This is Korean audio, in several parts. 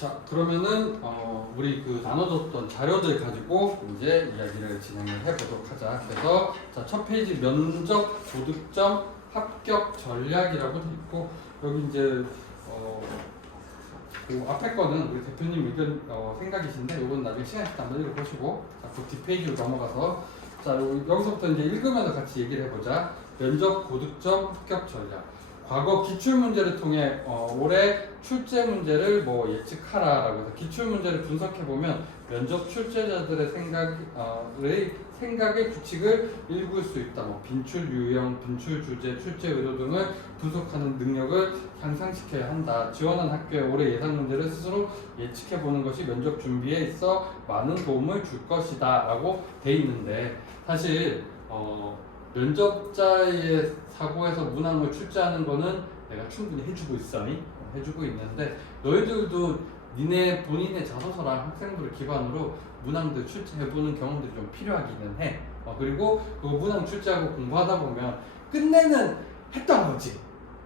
자, 그러면은 우리 그 나눠줬던 자료들 가지고 이제 이야기를 진행을 해보도록 하자. 그래서 자, 첫 페이지 면접 고득점 합격 전략이라고 돼 있고 여기 이제 그 앞에 거는 우리 대표님 의견 생각이신데 이건 나중에 시간 있을 때 한번 읽어보시고 자, 그 뒷페이지로 넘어가서 자 여기서부터 이제 읽으면서 같이 얘기를 해보자. 면접 고득점 합격 전략. 과거 기출 문제를 통해 올해 출제 문제를 뭐 예측하라라고 해서 기출 문제를 분석해 보면 면접 출제자들의 생각의 규칙을 읽을 수 있다. 뭐 빈출 유형, 빈출 주제, 출제 의도 등을 분석하는 능력을 향상시켜야 한다. 지원한 학교의 올해 예상 문제를 스스로 예측해 보는 것이 면접 준비에 있어 많은 도움을 줄 것이다라고 돼 있는데 사실 면접자의 사고에서 문항을 출제하는 거는 내가 충분히 해주고 있어니 해주고 있는데 너희들도 니네 본인의 자소서랑 학생부를 기반으로 문항들 출제해보는 경험들이 좀 필요하기는 해. 그리고 그 문항 출제하고 공부하다 보면 끝내는 했던 거지.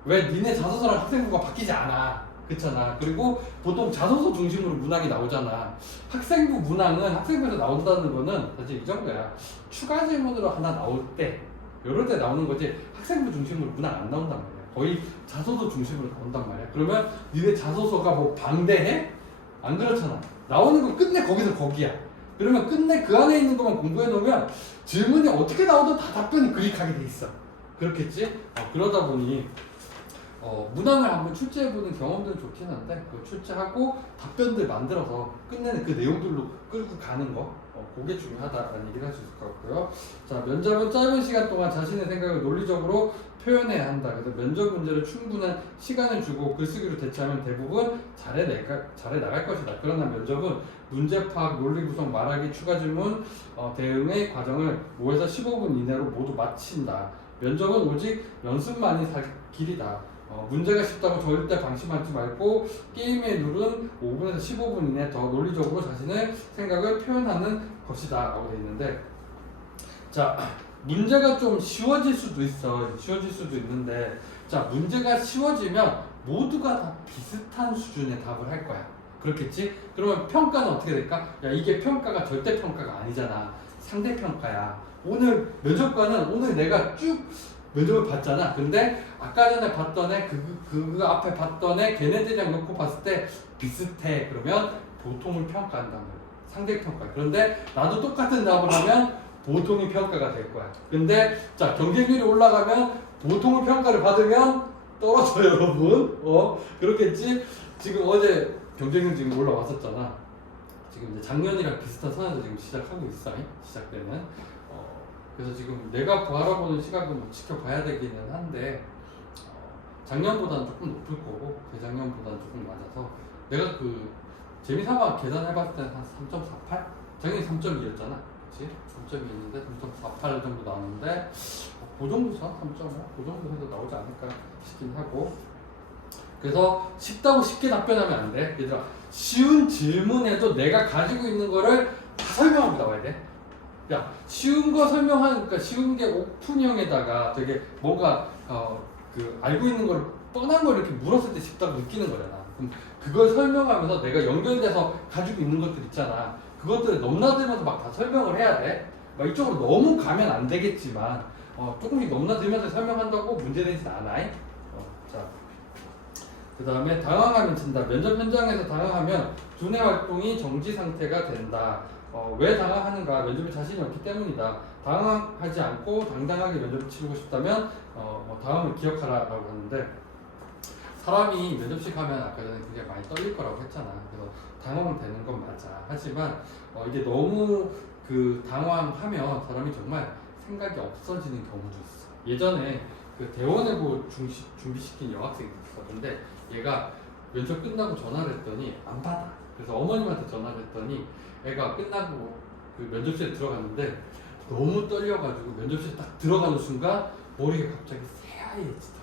왜 니네 자소서랑 학생부가 바뀌지 않아. 그렇잖아. 그리고 보통 자소서 중심으로 문항이 나오잖아. 학생부 문항은 학생부에서 나온다는 거는 사실 이 정도야. 추가 질문으로 하나 나올 때 이럴 때 나오는 거지 학생부 중심으로 문항 안 나온단 말이야. 거의 자소서 중심으로 나온단 말이야. 그러면 니네 자소서가 뭐 방대해? 안 그렇잖아. 나오는 건 끝내 거기서 거기야. 그러면 끝내 그 안에 있는 것만 공부해 놓으면 질문이 어떻게 나오든 다 답변이 그릭하게 돼 있어. 그렇겠지? 그러다 보니 문항을 한번 출제해보는 경험들은 좋긴 한데 그 출제하고 답변들 만들어서 끝내는 그 내용들로 끌고 가는 거 그게 중요하다라는 얘기를 할 수 있을 것 같고요. 자, 면접은 짧은 시간 동안 자신의 생각을 논리적으로 표현해야 한다. 그래서 면접 문제를 충분한 시간을 주고 글쓰기로 대처하면 대부분 잘해 나갈 것이다. 그러나 면접은 문제 파악, 논리 구성, 말하기, 추가 질문, 대응의 과정을 5에서 15분 이내로 모두 마친다. 면접은 오직 연습만이 살 길이다. 문제가 쉽다고 절대 방심하지 말고 게임의 룰은 5분에서 15분 이내 더 논리적으로 자신의 생각을 표현하는 것이다 라고 되어 있는데 자 문제가 좀 쉬워질 수도 있어. 쉬워질 수도 있는데 자 문제가 쉬워지면 모두가 다 비슷한 수준의 답을 할 거야. 그렇겠지? 그러면 평가는 어떻게 될까? 야 이게 평가가 절대평가가 아니잖아. 상대평가야. 오늘 면접관은 오늘 내가 쭉 면접을 봤잖아. 근데 아까 전에 봤던 애, 그 앞에 봤던 애, 걔네들이랑 놓고 봤을 때 비슷해. 그러면 보통을 평가한단 말이야. 상대평가. 그런데 나도 똑같은 답을 하면 보통이 평가가 될 거야. 근데 자 경쟁률이 올라가면 보통을 평가를 받으면 떨어져 여러분. 그렇겠지? 지금 어제 경쟁률 지금 올라왔었잖아. 지금 이제 작년이랑 비슷한 선에서 지금 시작하고 있어. 시작되는. 그래서 지금 내가 바라보는 시각은 뭐 지켜봐야 되기는 한데 작년보다는 조금 높을 거고 재작년보다는 조금 낮아서 내가 그 재미삼아 계산해봤을 때는 한 3.48? 작년이 3.2였잖아. 그치? 3.2였는데 3.48 정도 나왔는데 그 정도 선? 3.5? 그 정도 해도 나오지 않을까 싶긴 하고 그래서 쉽다고 쉽게 답변하면 안 돼. 얘들아 쉬운 질문에도 내가 가지고 있는 거를 다 설명하고 나와야 돼. 야 쉬운 거 설명하니까 쉬운 게 오픈형에다가 되게 뭔가 그 알고 있는 걸 뻔한 걸 이렇게 물었을 때 쉽다고 느끼는 거잖아. 그럼 그걸 설명하면서 내가 연결돼서 가지고 있는 것들 있잖아. 그것들을 넘나들면서 막 다 설명을 해야 돼. 막 이쪽으로 너무 가면 안 되겠지만 조금씩 넘나들면서 설명한다고 문제되진 않아. 자, 그 다음에 당황하면 진다. 면접 현장에서 당황하면 두뇌 활동이 정지 상태가 된다. 왜 당황하는가? 면접에 자신이 없기 때문이다. 당황하지 않고 당당하게 면접을 치르고 싶다면 다음을 기억하라라고 하는데 사람이 면접식 하면 아까 전에 굉장히 많이 떨릴 거라고 했잖아. 그래서 당황되는 건 맞아. 하지만 이게 너무 그 당황하면 사람이 정말 생각이 없어지는 경우도 있어. 예전에 그 대원외고 준비시킨 여학생이 있었는데 얘가 면접 끝나고 전화를 했더니 안 받아. 그래서 어머님한테 전화를 했더니 애가 끝나고 그 면접실에 들어갔는데 너무 떨려가지고 면접실에 딱 들어가는 순간 머리가 갑자기 새하얘지더라.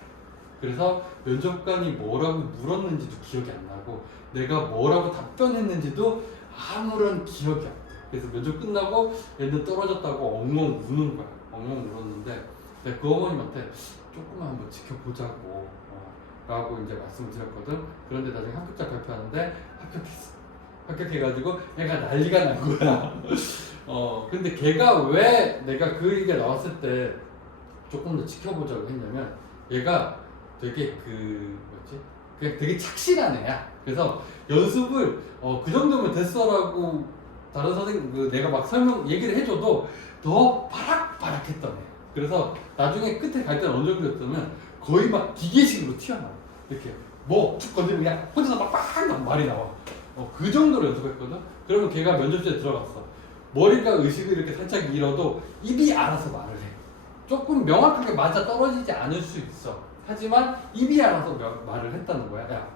그래서 면접관이 뭐라고 물었는지도 기억이 안 나고 내가 뭐라고 답변했는지도 아무런 기억이 안 나. 그래서 면접 끝나고 얘는 떨어졌다고 엉엉 우는 거야. 엉엉 울었는데 내가 그 어머님한테 조금만 한번 지켜보자고 라고 이제 말씀을 드렸거든. 그런데 나중에 합격자 발표하는데 합격했어. 합격해가지고 애가 난리가 난 거야. 근데 걔가 왜 내가 그 얘기가 나왔을 때 조금 더 지켜보자고 했냐면 얘가 되게 그냥 되게 착실한 애야. 그래서 연습을 그 정도면 됐어라고 다른 선생님 내가 막 얘기를 해줘도 더 바락바락했던 애. 그래서 나중에 끝에 갈 때는 어느 정도였냐면 거의 막 기계식으로 튀어나와. 이렇게 뭐 툭 건드리면 그냥 혼자서 막 말이 나와. 그 정도로 연습했거든. 그러면 걔가 면접실에 들어갔어. 머리가 의식을 이렇게 살짝 잃어도 입이 알아서 말을 해. 조금 명확하게 맞아 떨어지지 않을 수 있어. 하지만 입이 알아서 말을 했다는 거야. 야,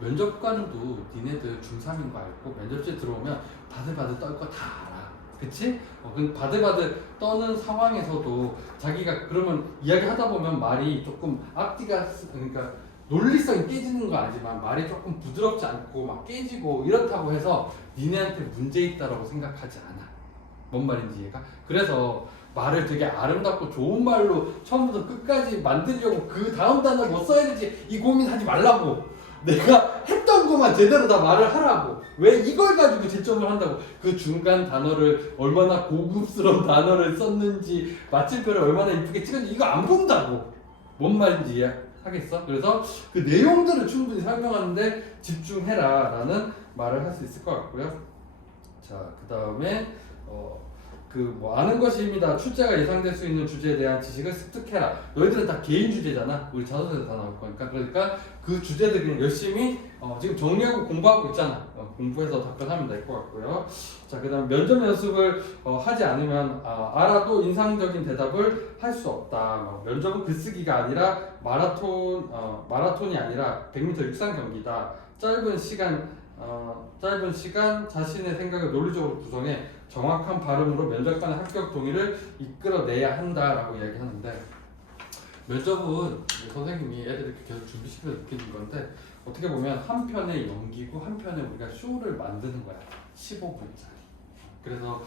면접관도 니네들 중3인 거 알고 면접실 들어오면 바들바들 떨 거 다 알아. 그치? 그 바들바들 떠는 상황에서도 자기가 그러면 이야기하다 보면 말이 조금 앞뒤가 그러니까 논리성이 깨지는 거 아니지만 말이 조금 부드럽지 않고 막 깨지고 이렇다고 해서 니네한테 문제 있다라고 생각하지 않아. 뭔 말인지 이해가? 그래서 말을 되게 아름답고 좋은 말로 처음부터 끝까지 만들려고 그 다음 단어를 뭐 써야 되지 이 고민하지 말라고. 내가 했던 것만 제대로 다 말을 하라고. 왜 이걸 가지고 채점을 한다고. 그 중간 단어를 얼마나 고급스러운 단어를 썼는지 마침표를 얼마나 이쁘게 찍었는지 이거 안 본다고. 뭔 말인지 이해하겠어? 그래서 그 내용들을 충분히 설명하는데 집중해라 라는 말을 할 수 있을 것 같고요. 자, 그 다음에 아는 것입니다. 출제가 예상될 수 있는 주제에 대한 지식을 습득해라. 너희들은 다 개인 주제잖아. 우리 자소서에서 다 나올 거니까. 그러니까 그 주제들 그냥 열심히 지금 정리하고 공부하고 있잖아. 공부해서 답변하면 될 것 같고요. 자, 그 다음 면접 연습을 하지 않으면 알아도 인상적인 대답을 할 수 없다. 면접은 글쓰기가 아니라 마라톤이 아니라 100m 육상 경기다. 짧은 시간 자신의 생각을 논리적으로 구성해 정확한 발음으로 면접관의 합격 동의를 이끌어내야 한다라고 이야기하는데, 면접은 선생님이 애들 이렇게 계속 준비시켜서 느끼는 건데 어떻게 보면 한 편의 연기고 한 편의 우리가 쇼를 만드는 거야. 15분짜리. 그래서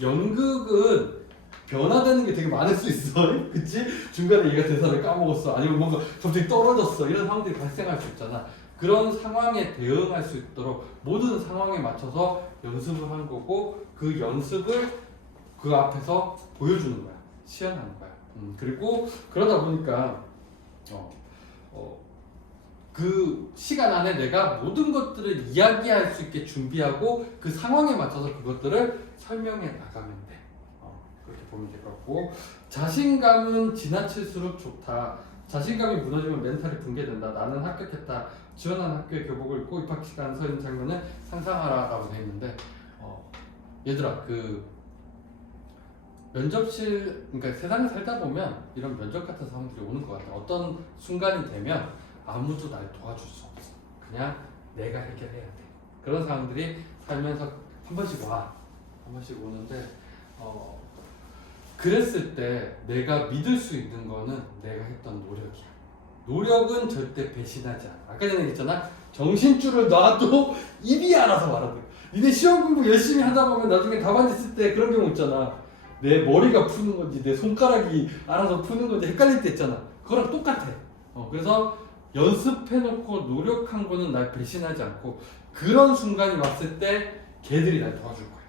연극은 변화되는 게 되게 많을 수 있어. 그치? 중간에 얘가 대사를 까먹었어. 아니면 뭔가 갑자기 떨어졌어. 이런 상황들이 발생할 수 있잖아. 그런 상황에 대응할 수 있도록 모든 상황에 맞춰서 연습을 한 거고, 그 연습을 그 앞에서 보여주는 거야. 시연하는 거야. 그리고 그러다 보니까 그 시간 안에 내가 모든 것들을 이야기할 수 있게 준비하고 그 상황에 맞춰서 그것들을 설명해 나가면 돼. 그렇게 보면 될 것 같고, 자신감은 지나칠수록 좋다. 자신감이 무너지면 멘탈이 붕괴된다. 나는 합격했다. 지원한 학교의 교복을 입고 입학식에 서 있는 장면을 상상하라 라고 되어 있는데, 얘들아, 면접실, 그러니까 세상을 살다 보면 이런 면접 같은 상황들이 오는 것 같아. 어떤 순간이 되면 아무도 날 도와줄 수 없어. 그냥 내가 해결해야 돼. 그런 상황들이 살면서 한 번씩 와. 한 번씩 오는데, 그랬을 때 내가 믿을 수 있는 거는 내가 했던 노력이야. 노력은 절대 배신하지 않아. 아까 전에 얘기했잖아. 정신줄을 놔도 입이 알아서 말하고. 니네 시험 공부 열심히 하다 보면 나중에 답안지 쓸 때 그런 경우 있잖아. 내 머리가 푸는 건지 내 손가락이 알아서 푸는 건지 헷갈릴 때 있잖아. 그거랑 똑같아. 그래서 연습해놓고 노력한 거는 날 배신하지 않고, 그런 순간이 왔을 때 걔들이 날 도와줄 거야.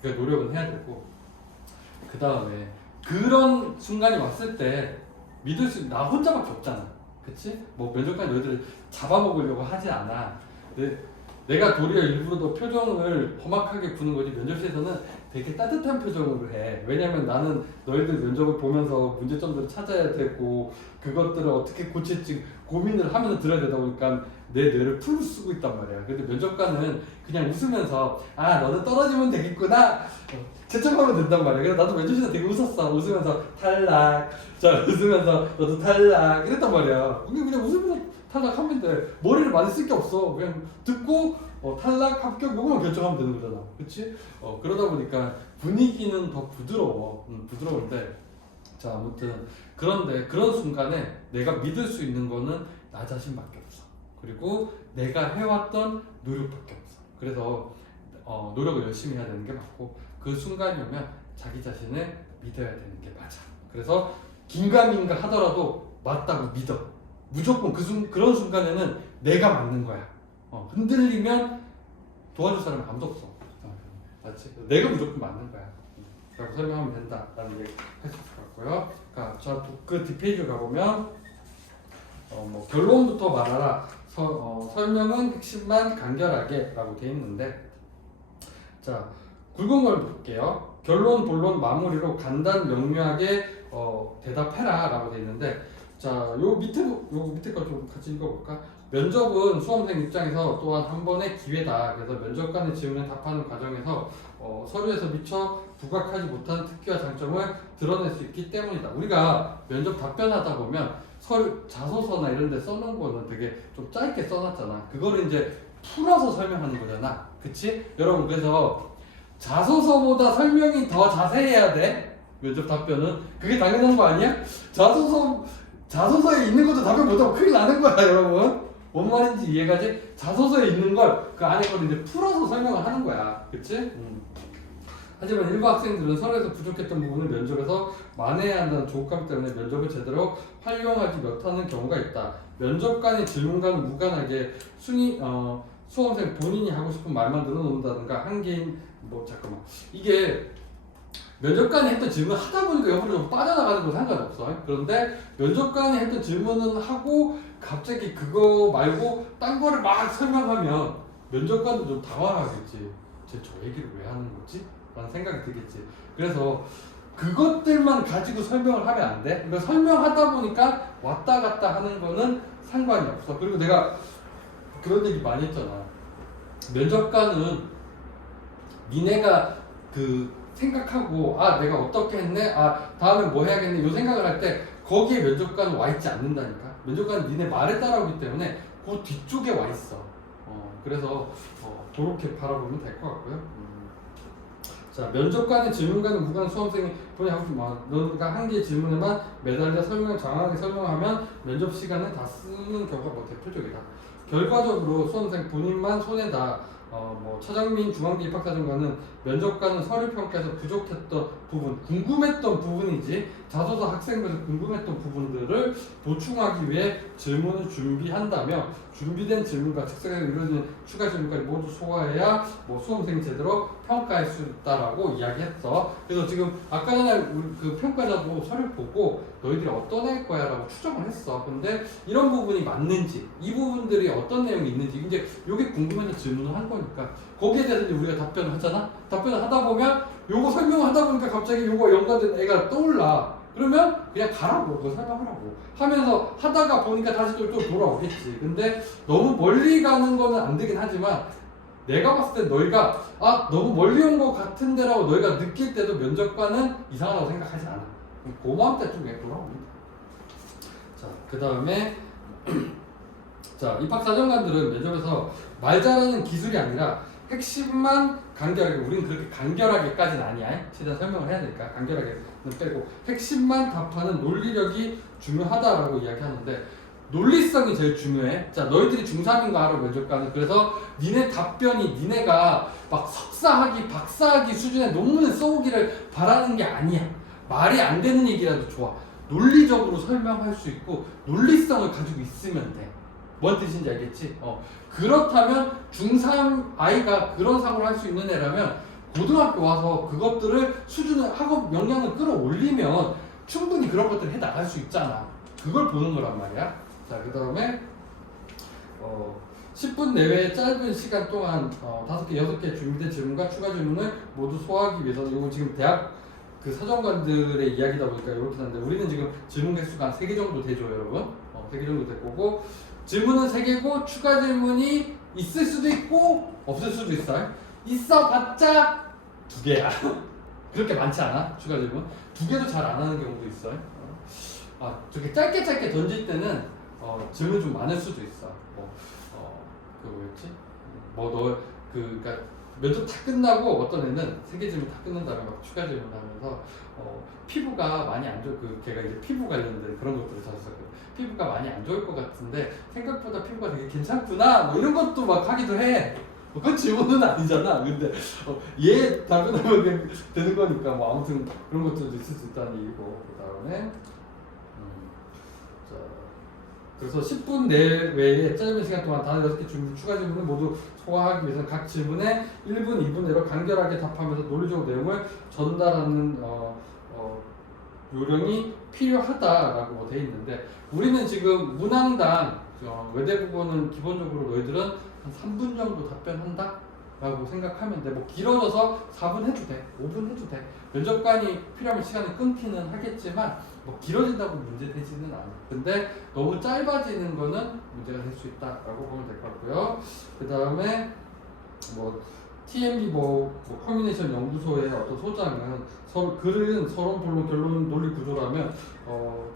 그러니까 노력은 해야 되고, 그 다음에 그런 순간이 왔을 때 믿을 수, 나 혼자밖에 없잖아. 그치? 뭐 면접관 너희들 잡아먹으려고 하지 않아. 내가 도리어 일부러 더 표정을 험악하게 부는 거지, 면접실에서는 되게 따뜻한 표정으로 해. 왜냐면 나는 너희들 면접을 보면서 문제점들을 찾아야 되고 그것들을 어떻게 고칠지 고민을 하면서 들어야 되다 보니까 내 뇌를 풀로 쓰고 있단 말이야. 근데 면접관은 그냥 웃으면서 너는 떨어지면 되겠구나, 채점하면 된단 말이야. 그래서 나도 면접실에서 되게 웃었어. 웃으면서 탈락, 자 웃으면서 너도 탈락 이랬단 말이야. 그냥 웃으면서 탈락하면 돼. 머리를 많이 쓸 게 없어. 그냥 듣고 탈락, 합격 요거만 결정하면 되는 거잖아. 그치? 그러다 보니까 분위기는 더 부드러워. 부드러운데, 자 아무튼 그런데 그런 순간에 내가 믿을 수 있는 거는 나 자신밖에 없어. 그리고 내가 해왔던 노력밖에 없어. 그래서 노력을 열심히 해야 되는 게 맞고, 그 순간이 오면 자기 자신을 믿어야 되는 게 맞아. 그래서 긴가민가 하더라도 맞다고 믿어. 무조건 그런 순간에는 내가 맞는 거야. 흔들리면 도와줄 사람이 아무도 없어. 맞지? 내가 무조건 맞는 거야. 라고 설명하면 된다라는 얘기 할 수 있을 것 같고요. 그러니까 그 뒷페이지 가보면 뭐 결론부터 말하라. 설명은 핵심만 간결하게 라고 돼 있는데, 자, 굵은 걸 볼게요. 결론, 본론, 마무리로 간단 명료하게 대답해라 라고 돼 있는데, 자, 요 밑에 거 좀 같이 읽어볼까? 면접은 수험생 입장에서 또한 한 번의 기회다. 그래서 면접관의 질문에 답하는 과정에서 서류에서 미처 부각하지 못한 특기와 장점을 드러낼 수 있기 때문이다. 우리가 면접 답변하다 보면 서류, 자소서나 이런 데 써놓은 거는 되게 좀 짧게 써놨잖아. 그거를 이제 풀어서 설명하는 거잖아. 그치? 여러분, 그래서 자소서보다 설명이 더 자세해야 돼. 면접 답변은. 그게 당연한 거 아니야? 자소서에 있는 것도 답변 못하고 큰일 나는 거야, 여러분. 뭔 말인지 이해가지? 자소서에 있는 걸 그 안에 걸 이제 풀어서 설명을 하는 거야. 그치? 하지만 일부 학생들은 서류에서 부족했던 부분을 면접에서 만회해야 한다는 조급감 때문에 면접을 제대로 활용하지 못하는 경우가 있다. 면접관의 질문과는 무관하게 수험생 본인이 하고 싶은 말만 늘어놓는다든가 한개인 잠깐만, 이게 면접관이 했던 질문을 하다 보니까 옆으로 좀 빠져나가는 건 상관없어. 그런데 면접관이 했던 질문은 하고 갑자기 그거 말고 딴 거를 막 설명하면 면접관도 좀 당황하겠지. 쟤 저 얘기를 왜 하는 거지? 라는 생각이 들겠지. 그래서 그것들만 가지고 설명을 하면 안 돼. 그러니까 설명하다 보니까 왔다 갔다 하는 거는 상관이 없어. 그리고 내가 그런 얘기 많이 했잖아. 면접관은 니네가 생각하고 내가 어떻게 했네, 다음에 뭐 해야겠네 이 생각을 할 때 거기에 면접관은 와 있지 않는다니까. 면접관은 니네 말에 따라오기 때문에 그 뒤쪽에 와 있어. 그래서 그렇게 바라보면 될 것 같고요. 자, 면접관의 질문과는 무관한 수험생이 본인이 하고 싶은 너가 한 개의 질문에만 매달려 장황하게 설명하면 면접 시간을 다 쓰는 경우가 대표적이다. 결과적으로 수험생 본인만 손해다. 차정민 중앙대 입학사정관은 면접관은 서류 평가에서 부족했던 부분, 궁금했던 부분이지 자소서 학생들에서 궁금했던 부분들을 보충하기 위해 질문을 준비한다며 준비된 질문과 특색에 이루어지는 추가 질문까지 모두 소화해야 수험생이 제대로 평가할 수 있다라고 이야기했어. 그래서 지금 아까 전에 그 평가자도 서류 보고 너희들이 어떤 애일 거야 라고 추정을 했어. 근데 이런 부분이 맞는지, 이 부분들이 어떤 내용이 있는지 이제 이게 궁금해서 질문을 한 거니까 거기에 대해서 이제 우리가 답변을 하잖아. 답변을 하다 보면 요거 설명을 하다 보니까 갑자기 요거 연관된 애가 떠올라. 그러면 그냥 가라고, 그거 설명하라고 하면서 하다가 보니까 다시 또 돌아오겠지. 근데 너무 멀리 가는 거는 안 되긴 하지만 내가 봤을 때 너희가 너무 멀리 온 것 같은데 라고 너희가 느낄 때도 면접관은 이상하다고 생각하지 않아. 고마운 때쯤에 돌아옵니다. 자, 그 다음에 자, 입학사정관들은 면접에서 말 잘하는 기술이 아니라 핵심만 간결하게, 우리는 그렇게 간결하게까지는 아니야. 최대한 설명을 해야 되니까 간결하게는 빼고 핵심만 답하는 논리력이 중요하다라고 이야기하는데, 논리성이 제일 중요해. 자, 너희들이 중3인가 알아, 면접관은. 그래서 니네 답변이 니네가 막 석사학위, 박사학위 수준의 논문을 써오기를 바라는 게 아니야. 말이 안 되는 얘기라도 좋아. 논리적으로 설명할 수 있고 논리성을 가지고 있으면 돼. 뭔 뜻인지 알겠지? 그렇다면 중3 아이가 그런 사고를 할 수 있는 애라면 고등학교 와서 그것들을 수준을, 학업 역량을 끌어올리면 충분히 그런 것들을 해 나갈 수 있잖아. 그걸 보는 거란 말이야. 자, 그 다음에 10분 내외의 짧은 시간 동안 5개, 6개 준비된 질문과 추가 질문을 모두 소화하기 위해서, 이건 지금 대학 그 사정관들의 이야기다 보니까 이렇게 하는데, 우리는 지금 질문 개수가 한 3개 정도 되죠, 여러분? 3개 정도 될 거고, 질문은 3개고 추가 질문이 있을 수도 있고 없을 수도 있어 봤자 2개야. 그렇게 많지 않아, 추가 질문. 2개도 잘 안 하는 경우도 있어. 저렇게 짧게 던질 때는 질문 좀 많을 수도 있어. 뭐였지? 그러니까 면접 다 끝나고 어떤 애는 3개 질문 다 끝난 다음에 막 추가 질문 하면서 피부가 많이 안 좋을, 걔가 이제 피부 관련된 그런 것들을 자주 썼거든. 피부가 많이 안 좋을 것 같은데 생각보다 피부가 되게 괜찮구나, 이런 것도 막 하기도 해. 그건 질문은 아니잖아. 근데 얘 답변하면 되는 거니까 아무튼 그런 것들도 있을 수 있다는 얘기고. 그 다음에 그래서 10분 내외에 짧은 시간 동안 단어 6개 질문, 추가 질문을 모두 소화하기 위해서 각 질문에 1분, 2분 내로 간결하게 답하면서 논리적 내용을 전달하는 요령이 필요하다라고 돼 있는데, 우리는 지금 문항당 외대 부분은 기본적으로 너희들은 한 3분 정도 답변한다? 라고 생각하면 돼. 뭐 길어져서 4분 해도 돼, 5분 해도 돼. 면접관이 필요하면 시간을 끊기는 하겠지만 뭐 길어진다고 문제되지는 않아. 근데 너무 짧아지는 거는 문제가 될 수 있다라고 보면 될 것 같고요. 그 다음에 뭐 TMB 커뮤니케이션 연구소의 어떤 소장은 글은 서론, 본론, 결론, 논리 구조라면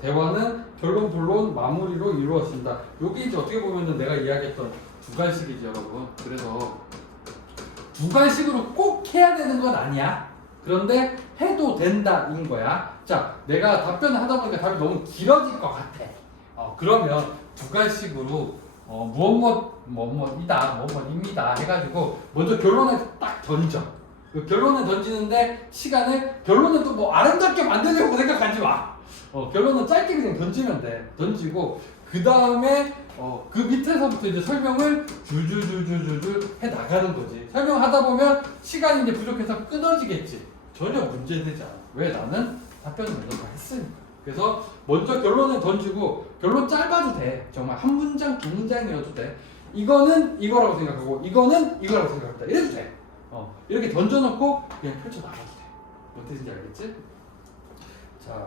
대화는 결론, 본론, 마무리로 이루어진다. 요게 이제 어떻게 보면은 내가 이야기했던 두괄식이죠, 여러분. 그래서 두괄식으로 꼭 해야 되는 건 아니야. 그런데 해도 된다인 거야. 자, 내가 답변을 하다 보니까 답이 너무 길어질 것 같아. 그러면 두괄식으로 뭐뭐이다 해가지고 먼저 결론을 딱 던져. 그 결론을 던지는데 결론은 또 뭐 아름답게 만들려고 생각하지 마. 결론은 짧게 그냥 던지면 돼. 던지고 그 다음에 그 밑에서부터 이제 설명을 줄줄줄줄줄 해 나가는 거지. 설명하다 보면 시간이 이제 부족해서 끊어지겠지. 전혀 문제되지 않아. 왜? 나는 답변을 먼저 다 했으니까. 그래서 먼저 결론을 던지고, 결론 짧아도 돼. 정말 한 문장, 두 문장이어도 돼. 이거는 이거라고 생각하고 이거는 이거라고 생각한다. 이래도 돼. 이렇게 던져놓고 그냥 펼쳐나가도 돼. 뭔 뜻인지 알겠지? 자,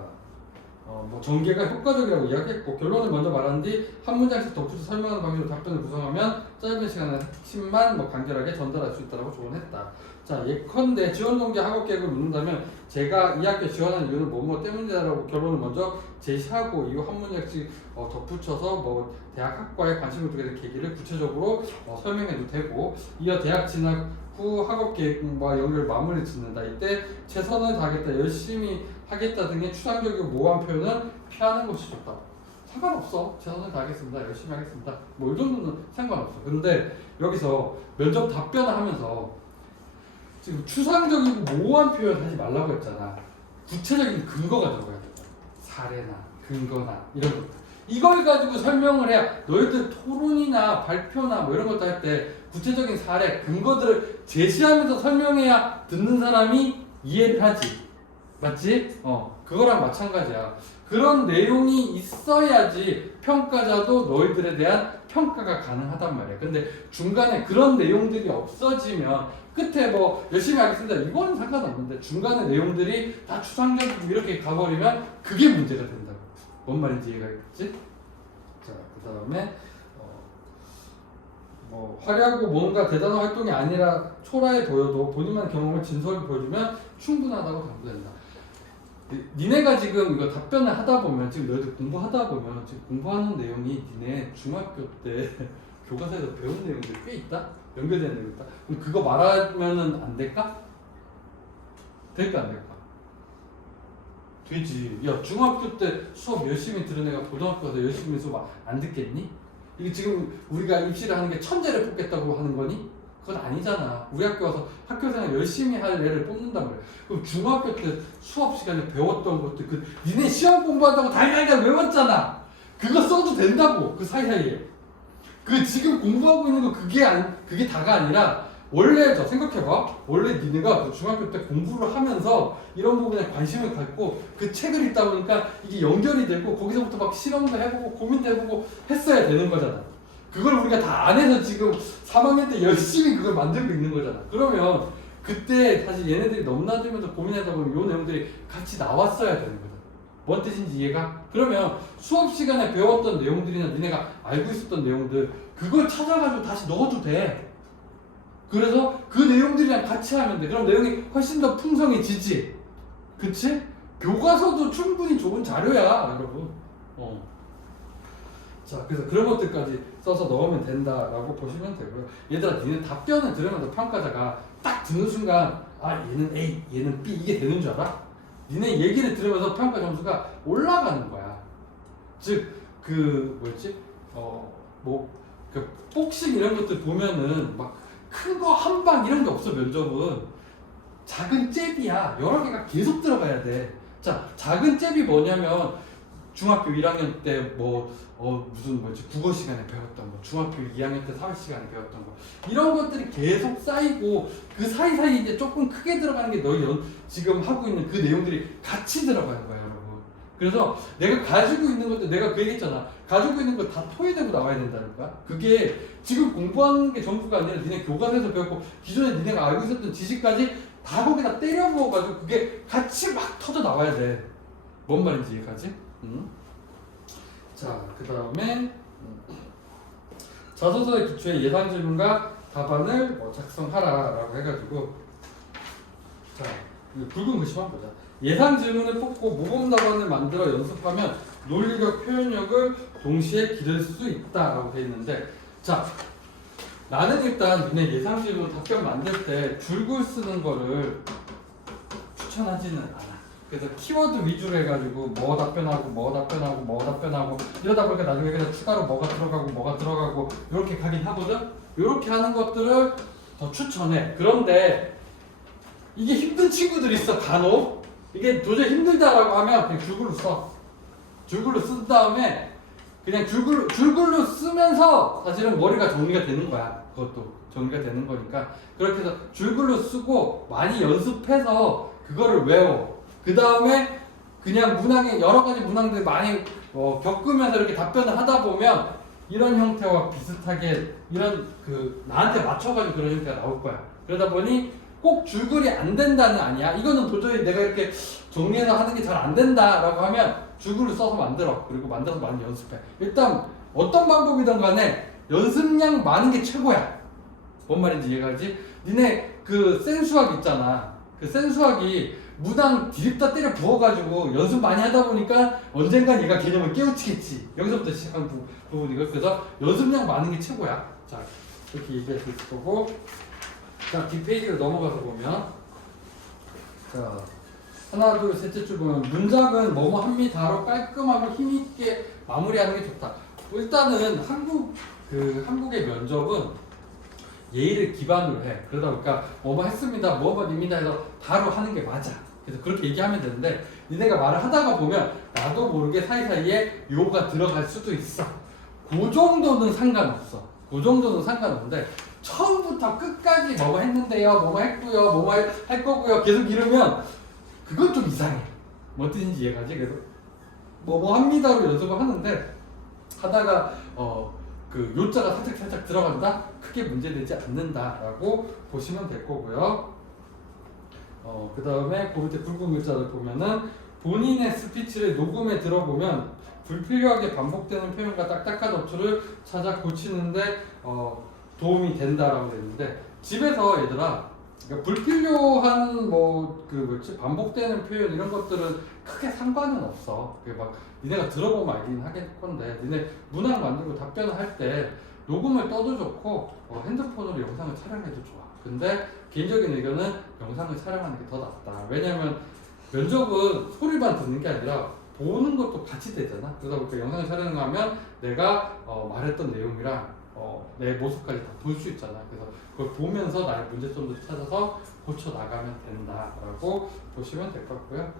뭐 전개가 효과적이라고 이야기했고, 결론을 먼저 말한 뒤 한 문장씩 덧붙여 설명하는 방식으로 답변을 구성하면 짧은 시간에 핵심만 간결하게 전달할 수 있다고 조언했다. 자, 예컨대 지원 동기 학업 계획을 묻는다면 제가 이 학교에 지원한 이유는 뭐뭐 때문이다라고 결론을 먼저 제시하고 이후 한 문장씩 덧붙여서 뭐 대학 학과에 관심을 두게 된 계기를 구체적으로 설명해도 되고, 이어 대학 진학 후 학업 계획과 연결 마무리를 짓는다. 이때 최선을 다하겠다, 열심히 하겠다 등의 추상적이고 모호한 표현은 피하는 것이 좋다. 상관없어. 최선을 다하겠습니다, 열심히 하겠습니다, 뭐 이 정도는 상관없어. 근데 여기서 면접 답변을 하면서 지금 추상적이고 모호한 표현 하지 말라고 했잖아. 구체적인 근거가 들어가야 된다. 사례나 근거나 이런 것들. 이걸 가지고 설명을 해야, 너희들 토론이나 발표나 뭐 이런 것도 할 때 구체적인 사례, 근거들을 제시하면서 설명해야 듣는 사람이 이해를 하지. 맞지? 그거랑 마찬가지야. 그런 내용이 있어야지 평가자도 너희들에 대한 평가가 가능하단 말이야. 근데 중간에 그런 내용들이 없어지면, 끝에 뭐 열심히 하겠습니다, 이거는 상관없는데 중간에 내용들이 다 추상적이고 이렇게 가버리면 그게 문제가 된다고. 뭔 말인지 이해가 있겠지? 자, 그 다음에 뭐 화려하고 뭔가 대단한 활동이 아니라 초라해 보여도 본인만의 경험을 진솔하게 보여주면 충분하다고 강조된다. 니네가 지금 이거 답변을 하다 보면, 지금 너희들 공부하다 보면 지금 공부하는 내용이 니네 중학교 때 교과서에서 배운 내용들이 꽤 있다? 연결되는 내용이 있다? 그럼 그거 말하면은 안 될까? 될까 안 될까? 되지. 야, 중학교 때 수업 열심히 들은 애가 고등학교 가서 열심히 수업 안 듣겠니? 이게 지금 우리가 입시를 하는 게 천재를 뽑겠다고 하는 거니? 그건 아니잖아. 우리 학교 와서 학교생활 열심히 할 애를 뽑는단 말이야. 그럼 중학교 때 수업 시간에 배웠던 것들, 니네 시험 공부한다고 달달달 외웠잖아. 그거 써도 된다고. 그 사이사이에. 지금 공부하고 있는 거 그게 다가 아니라, 원래 생각해봐. 원래 니네가 중학교 때 공부를 하면서 이런 부분에 관심을 갖고 그 책을 읽다 보니까 이게 연결이 되고 거기서부터 막 실험도 해보고 고민도 해보고 했어야 되는 거잖아. 그걸 우리가 다 안 해서 지금 3학년 때 열심히 그걸 만들고 있는 거잖아. 그러면 그때 사실 얘네들이 넘나들면서 고민하다 보면 이 내용들이 같이 나왔어야 되는 거잖아. 뭔 뜻인지 이해가? 그러면 수업 시간에 배웠던 내용들이나 니네가 알고 있었던 내용들, 그걸 찾아가지고 다시 넣어도 돼. 그래서 그 내용들이랑 같이 하면 돼. 그럼 내용이 훨씬 더 풍성해지지. 그치? 교과서도 충분히 좋은 자료야, 여러분. 자, 그래서 그런 것들까지 써서 넣으면 된다라고 보시면 되고요. 얘들아, 니네 답변을 들으면서 평가자가 딱 듣는 순간, 얘는 A, 얘는 B, 이게 되는 줄 알아? 니네 얘기를 들으면서 평가 점수가 올라가는 거야. 즉, 복식 이런 것들 보면은 막 큰 거 한 방 이런 게 없어. 면접은 작은 잽이야. 여러 개가 계속 들어가야 돼. 자, 작은 잽이 뭐냐면 중학교 1학년 때 무슨 국어 시간에 배웠던 거, 중학교 2학년 때 사회 시간에 배웠던 거, 이런 것들이 계속 쌓이고 그 사이사이 이제 조금 크게 들어가는 게 너희 지금 하고 있는 그 내용들이 같이 들어가는 거야, 여러분. 그래서 내가 가지고 있는 것도 내가 그 얘기했잖아. 가지고 있는 거 다 토해내고 나와야 된다는 거야. 그게 지금 공부하는 게 전부가 아니라 니네 교과서에서 배웠고 기존에 니네가 알고 있었던 지식까지 다 거기다 때려 부어가지고 그게 같이 막 터져 나와야 돼. 뭔 말인지 이해가지? 자, 그 다음에 자소서의 기초에 예상 질문과 답안을 작성하라라고 해가지고, 자, 굵은 글씨만 보자. 예상 질문을 뽑고 모범 답안을 만들어 연습하면 논리력, 표현력을 동시에 기를 수 있다라고 돼 있는데, 자, 나는 일단 니네 예상 질문 답변 만들 때 줄글 쓰는 거를 추천하지는 않아. 그래서 키워드 위주로 해가지고 뭐 답변하고 뭐 답변하고 뭐 답변하고 이러다 보니까 나중에 그냥 추가로 뭐가 들어가고 이렇게 가긴 하거든. 이렇게 하는 것들을 더 추천해. 그런데 이게 힘든 친구들이 있어. 간혹 이게 도저히 힘들다라고 하면 그냥 줄글로 써. 줄글로 쓴 다음에 그냥 줄글로 쓰면서 사실은 머리가 정리가 되는 거야. 그것도 정리가 되는 거니까 그렇게 해서 줄글로 쓰고 많이 연습해서 그거를 외워. 그 다음에 그냥 문항에 여러 가지 문항들 많이 겪으면서 이렇게 답변을 하다 보면 이런 형태와 비슷하게 이런 나한테 맞춰가지고 그런 형태가 나올 거야. 그러다 보니 꼭 줄글이 안 된다는 아니야. 이거는 도저히 내가 이렇게 정리해서 하는 게 잘 안 된다라고 하면 줄글을 써서 만들어. 그리고 만들어서 많이 연습해. 일단 어떤 방법이든 간에 연습량 많은 게 최고야. 뭔 말인지 이해가지? 니네 센수학 있잖아. 센수학이 문항 디립다 때려 부어가지고 연습 많이 하다 보니까 언젠간 얘가 개념을 깨우치겠지. 여기서부터 시작하는 부분이고, 그래서 연습량 많은 게 최고야. 자, 이렇게 얘기할 수 있을 거고, 자, 뒷페이지로 넘어가서 보면, 자, 하나, 둘, 셋째 줄 보면 문장은 뭐뭐 합니다로 깔끔하고 힘있게 마무리하는 게 좋다. 일단은 한국의 면접은 예의를 기반으로 해. 그러다 보니까 뭐뭐 했습니다, 뭐뭐입니다 해서 바로 하는 게 맞아. 그래서 그렇게 얘기하면 되는데, 니네가 말을 하다가 보면 나도 모르게 사이사이에 요가 들어갈 수도 있어. 그 정도는 상관없어. 그 정도는 상관없는데 처음부터 끝까지 뭐뭐 했는데요, 뭐뭐 했고요, 뭐뭐 할 거고요 계속 이러면 그건 좀 이상해. 뭐 뜻인지 이해가지? 그래서 뭐뭐 합니다로 연습을 하는데 하다가 요자가 살짝 들어간다? 크게 문제되지 않는다라고 보시면 될 거고요. 그 다음에 그 밑에 굵은 글자를 보면은 본인의 스피치를 녹음해 들어보면 불필요하게 반복되는 표현과 딱딱한 어투를 찾아 고치는데 도움이 된다라고 되는데, 집에서 얘들아, 그러니까 불필요한 반복되는 표현 이런 것들은 크게 상관은 없어. 그게 막 니네가 들어보면 알긴 하겠건데, 니네 문항 만들고 답변을 할 때 녹음을 떠도 좋고 핸드폰으로 영상을 촬영해도 좋아. 근데 개인적인 의견은 영상을 촬영하는 게 더 낫다. 왜냐면 면접은 소리만 듣는 게 아니라 보는 것도 같이 되잖아. 그러다 보니까 영상을 촬영하면 내가 말했던 내용이랑 내 모습까지 다 볼 수 있잖아. 그래서 그걸 보면서 나의 문제점도 찾아서 고쳐 나가면 된다라고 보시면 될 것 같고요.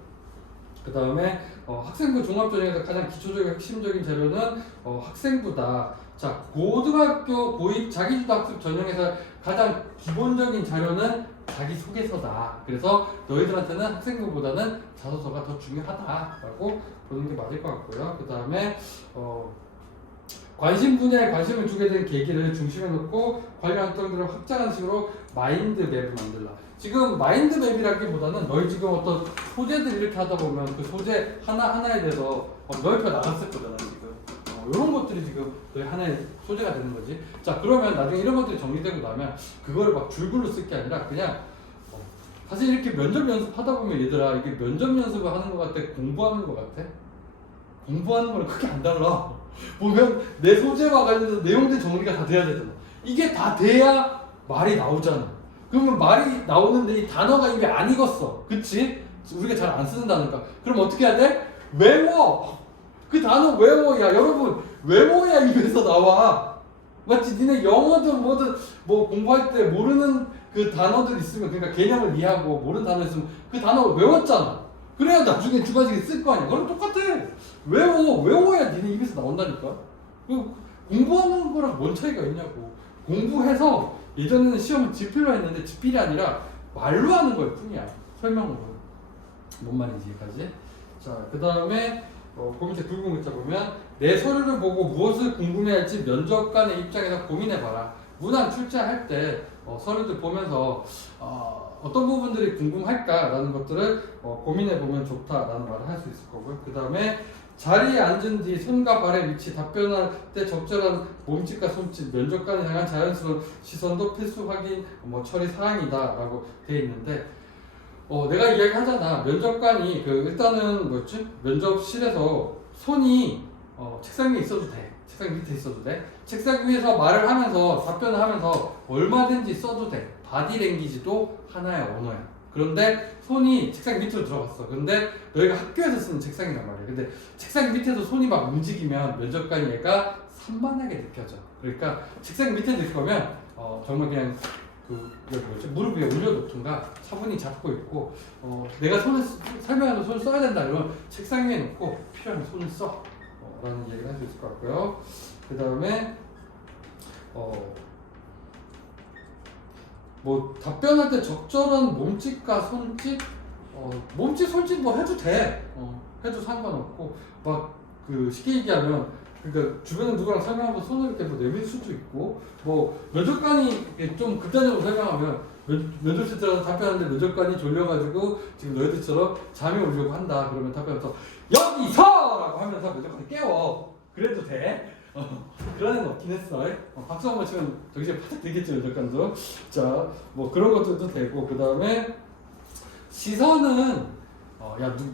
그 다음에 학생부 종합전형에서 가장 기초적이고 핵심적인 자료는 학생부다. 자, 고등학교 고2 자기주도 학습 전형에서 가장 기본적인 자료는 자기소개서다. 그래서 너희들한테는 학생부보다는 자소서가 더 중요하다라고 보는 게 맞을 것 같고요. 그 다음에 관심 분야에 관심을 주게 된 계기를 중심에 놓고 관련 활동들을 확장하는 식으로 마인드맵을 만들라. 지금 마인드맵이라기보다는 너희 지금 어떤 소재들 이렇게 하다 보면 그 소재 하나하나에 대해서 넓혀 나갔을 거잖아 지금. 이런 것들이 지금 너희 하나의 소재가 되는 거지. 자, 그러면 나중에 이런 것들이 정리되고 나면 그거를 막 줄글로 쓸 게 아니라 그냥 사실 이렇게 면접 연습하다 보면 얘들아, 이게 면접 연습을 하는 것 같아, 공부하는 것 같아? 공부하는 거랑 크게 안 달라. 보면 내 소재와 관련해서 내용들 정리가 다 돼야 되잖아. 이게 다 돼야 말이 나오잖아. 그러면 말이 나오는데 이 단어가 이미 안 익었어. 그치? 우리가 잘 안 쓰는 단어니까. 그럼 어떻게 해야 돼? 외워! 그 단어 외워. 야, 여러분, 외워야 입에서 나와. 맞지? 니네 영어든 뭐든 뭐 공부할 때 모르는 그 단어들 있으면, 그러니까 개념을 이해하고 모르는 단어 있으면 그 단어 외웠잖아. 그래야 나중에 주관식에 쓸 거 아니야. 그럼 똑같아. 외워야 니네 입에서 나온다니까. 공부하는 거랑 뭔 차이가 있냐고. 공부해서 예전에는 시험은 지필로 했는데 지필이 아니라 말로 하는 걸 뿐이야. 설명으로. 뭔 말인지 이해가지? 자, 그 다음에 그 밑에 굵은 글자 보면 내 서류를 보고 무엇을 궁금해할지 면접관의 입장에서 고민해봐라. 문항 출제할 때 서류들 보면서 어떤 부분들이 궁금할까라는 것들을 고민해보면 좋다라는 말을 할 수 있을 거고요. 그 다음에 자리에 앉은 뒤 손과 발의 위치, 답변할 때 적절한 몸짓과 손짓, 면접관을 향한 자연스러운 시선도 필수 확인 처리 사항이다라고 되어 있는데 내가 이야기하잖아. 면접관이 일단은 뭐였지? 면접실에서 손이 책상 위에 있어도 돼. 책상 밑에 있어도 돼. 책상 위에서 말을 하면서 답변을 하면서 얼마든지 써도 돼. 바디랭귀지도 하나의 언어야. 그런데 손이 책상 밑으로 들어갔어. 근데 너희가 학교에서 쓰는 책상이란 말이야. 근데 책상 밑에서 손이 막 움직이면 면접관이 얘가 산만하게 느껴져. 그러니까 책상 밑에 들 거면 정말 그냥 여기 뭐지? 무릎 위에 올려놓든가 차분히 잡고 있고 내가 설명하는 손을 써야 된다 이러면 책상 위에 놓고 필요하면 손을 써 라는 얘기를 할 수 있을 것 같고요. 그 다음에 답변할 때 적절한 몸짓과 손짓 몸짓 손짓 해도 돼. 해도 상관없고 쉽게 얘기하면 그러니까 주변에 누구랑 설명하면 손을 이렇게 내밀 수도 있고 면접관이 좀 극단적으로 설명하면 면접실 들어가서 답변하는데 면접관이 졸려가지고 지금 너희들처럼 잠이 오려고 한다 그러면 답변하면서 여기서! 라고 하면서 면접관이 깨워. 그래도 돼. 그런 애는 없긴 했어. 박수 한번 치면 정신이 바짝 들겠죠 면접관도. 자 그런 것들도 되고 그 다음에 시선은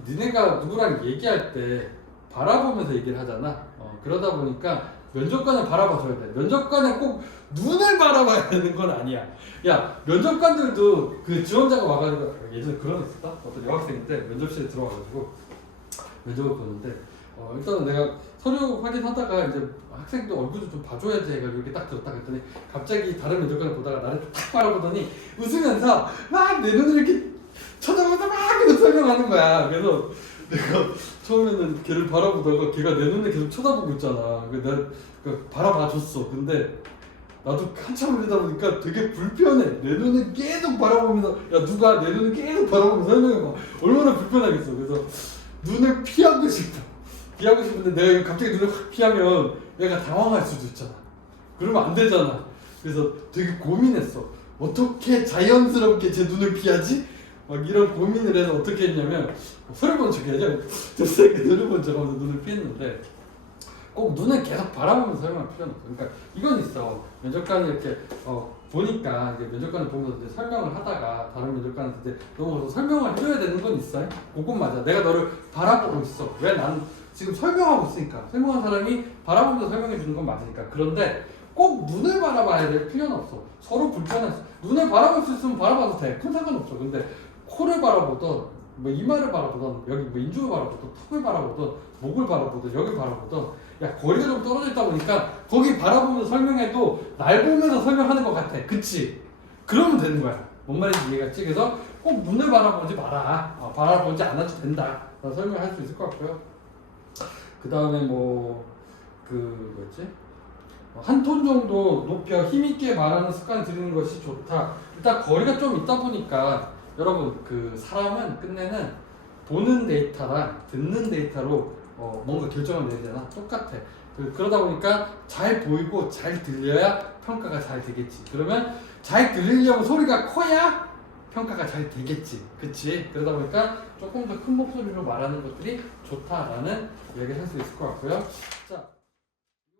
니네가 누구랑 얘기할 때 바라보면서 얘기를 하잖아. 그러다 보니까 면접관을 바라봐줘야 돼. 면접관은 꼭 눈을 바라봐야 되는 건 아니야. 야, 면접관들도 지원자가 와가지고 예전에 그런 애 있었다? 어떤 여학생일 때 면접실에 들어와가지고 면접을 보는데 일단은 내가 서류 확인하다가 이제 학생도 얼굴도 좀 봐줘야지 해가지고 이렇게 딱 들었다 그랬더니 갑자기 다른 면접관을 보다가 나를 딱 바라보더니 웃으면서 막 내 눈을 이렇게 쳐다보면서 막 계속 설명하는 거야. 그래서 내가 처음에는 걔를 바라보다가 걔가 내 눈에 계속 쳐다보고 있잖아. 내가 바라봐줬어. 근데 나도 한참 흘리다 보니까 되게 불편해. 내 눈을 계속 바라보면서 누가 내 눈을 계속 바라보면서 설명해봐. 얼마나 불편하겠어. 그래서 눈을 피하고 싶은데 내가 갑자기 눈을 확 피하면 내가 당황할 수도 있잖아. 그러면 안 되잖아. 그래서 되게 고민했어. 어떻게 자연스럽게 제 눈을 피하지? 이런 고민을 해서 어떻게 했냐면 소리 보는 척 해야죠. 소리 보는 척 하면서 눈을 피했는데 꼭 눈을 계속 바라보면서 설명할 필요는 없어. 그러니까 이건 있어. 면접관을 이렇게 보니까 이제 면접관을 보면서 이제 설명을 하다가 다른 면접관한테 넘어가서 설명을 해줘야 되는 건 있어. 그건 맞아. 내가 너를 바라보고 있어. 왜 나는 지금 설명하고 있으니까. 설명한 사람이 바라보면서 설명해 주는 건 맞으니까. 그런데 꼭 눈을 바라봐야 될 필요는 없어. 서로 불편해서 눈을 바라볼 수 있으면 바라봐도 돼. 큰 상관없어. 근데 코를 바라보던 이마를 바라보던 여기 인중을 바라보던 턱을 바라보던 목을 바라보던 여기를 바라보던 거리가 좀 떨어져 있다 보니까 거기 바라보면서 설명해도 날 보면서 설명하는 것 같아. 그치? 그러면 되는 거야. 뭔 말인지 이해갔지? 그래서 꼭 눈을 바라보지 마라. 바라보지 않아도 된다. 설명할 수 있을 것 같고요. 그 다음에 뭐였지? 한 톤 정도 높여 힘있게 말하는 습관을 들이는 것이 좋다. 일단 거리가 좀 있다 보니까 여러분 사람은 끝내는 보는 데이터랑 듣는 데이터로 뭔가 결정을 내리잖아. 똑같아. 그러다 보니까 잘 보이고 잘 들려야 평가가 잘 되겠지. 그러면 잘 들리려면 소리가 커야 평가가 잘 되겠지. 그치? 그러다 보니까 조금 더 큰 목소리로 말하는 것들이 좋다라는 얘기를 할 수 있을 것 같고요. 자.